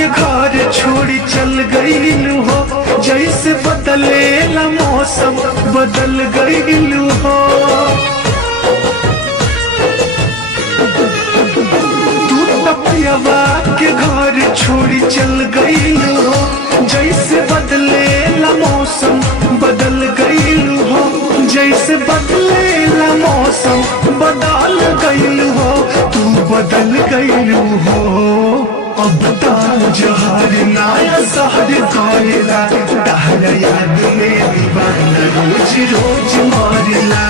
के घर छोड़ी चल गईलू हो, जैसे बदलेला मौसम बदल गईलू हो। तू तपियावा के घर छोड़ी चल गईलू हो, जैसे बदलेला मौसम बदल गईलू हो, जैसे बदलेला मौसम बदल गईलू हो, तू बदल गईलू हो। अब तार जहर नाया सहर करेला, तहरा याद में दीवाना रोज रोज मरेला।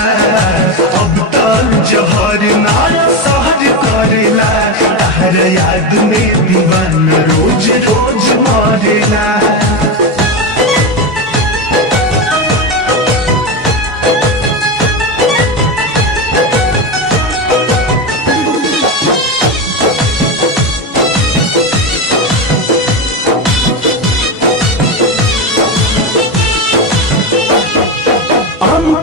अब तार जहर नाया सहर करेला, तहरा याद में दीवाना रोज रोज मरेला।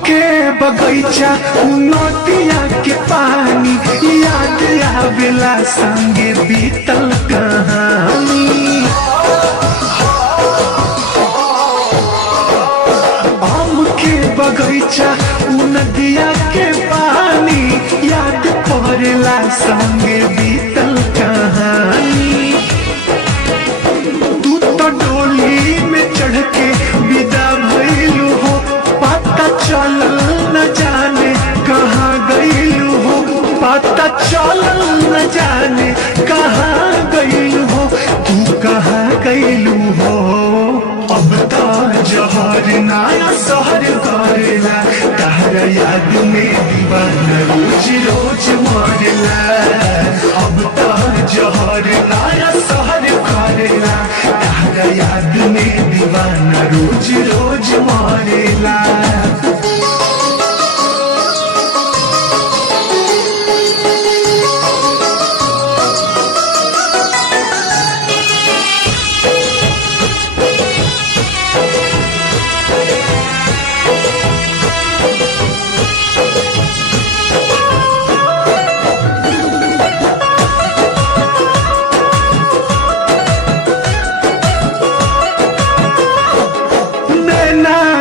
के बगैचा नदिया के पानी याद आवेला, संगे बीतल कहानी। आम के बगैचा नदिया के पानी याद पड़ेला, संगे बीतल कहानी। तू तो डोली में चढ़ के विदा भइलू हो, पता चलल न जाने कहाँ गईलू हो, पता चलल न जाने कहाँ गईलू हो, तू कहाँ गईलू हो। अब तार जहर नाया सहर करेला, तहरा याद में दीवाना रोज रोज मरेला। अब तार जहर नाया सहर करेला, तहरा याद में दीवाना रोज रोज मरेला।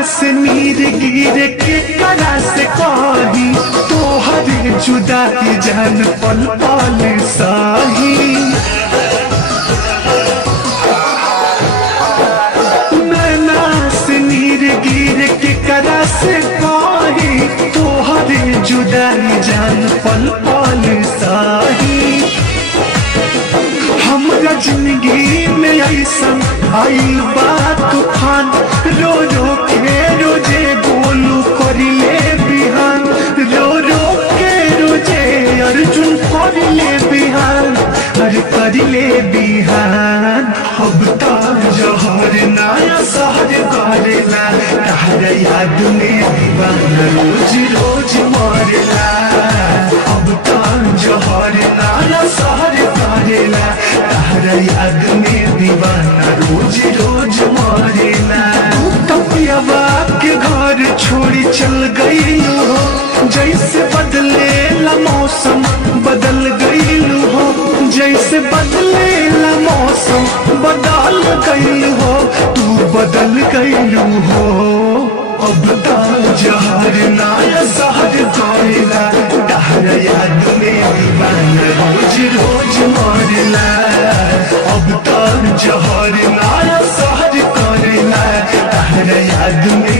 से नीर गिर के करा से कही, तोहरे जुदाई जान पल पल साही। नैना से नीर गिर के करा से कही, तोहरे जुदाई जान पल पल साही। हमरा जिंदगी में ऐसन आइल बा तूफान, रो रो के रोजे गोलू करिले बिहान, रो रो के रोजे अर्जुन करिले बिहान, हर करिले बिहान। अब तार जहर नाया सहर करेला, तहरा याद में दीवाना रोज रोज मरेला। अब तार जहर नाया सहर करेला, तहरा याद में दीवाना रोज रोज मरेला। तपियावा के घर छोड़ी चल गईलू हो, जैसे बदलेला मौसम बदल गईलू हो, जैसे बदलेला मौसम बदल गईलू हो, तू बदल गईलू हो। अब तार जहर नाया सहर करेला, तहरा याद में दीवाना रोज रोज मरेला। अब तार जहर नाया सहर करेला, तहरा याद में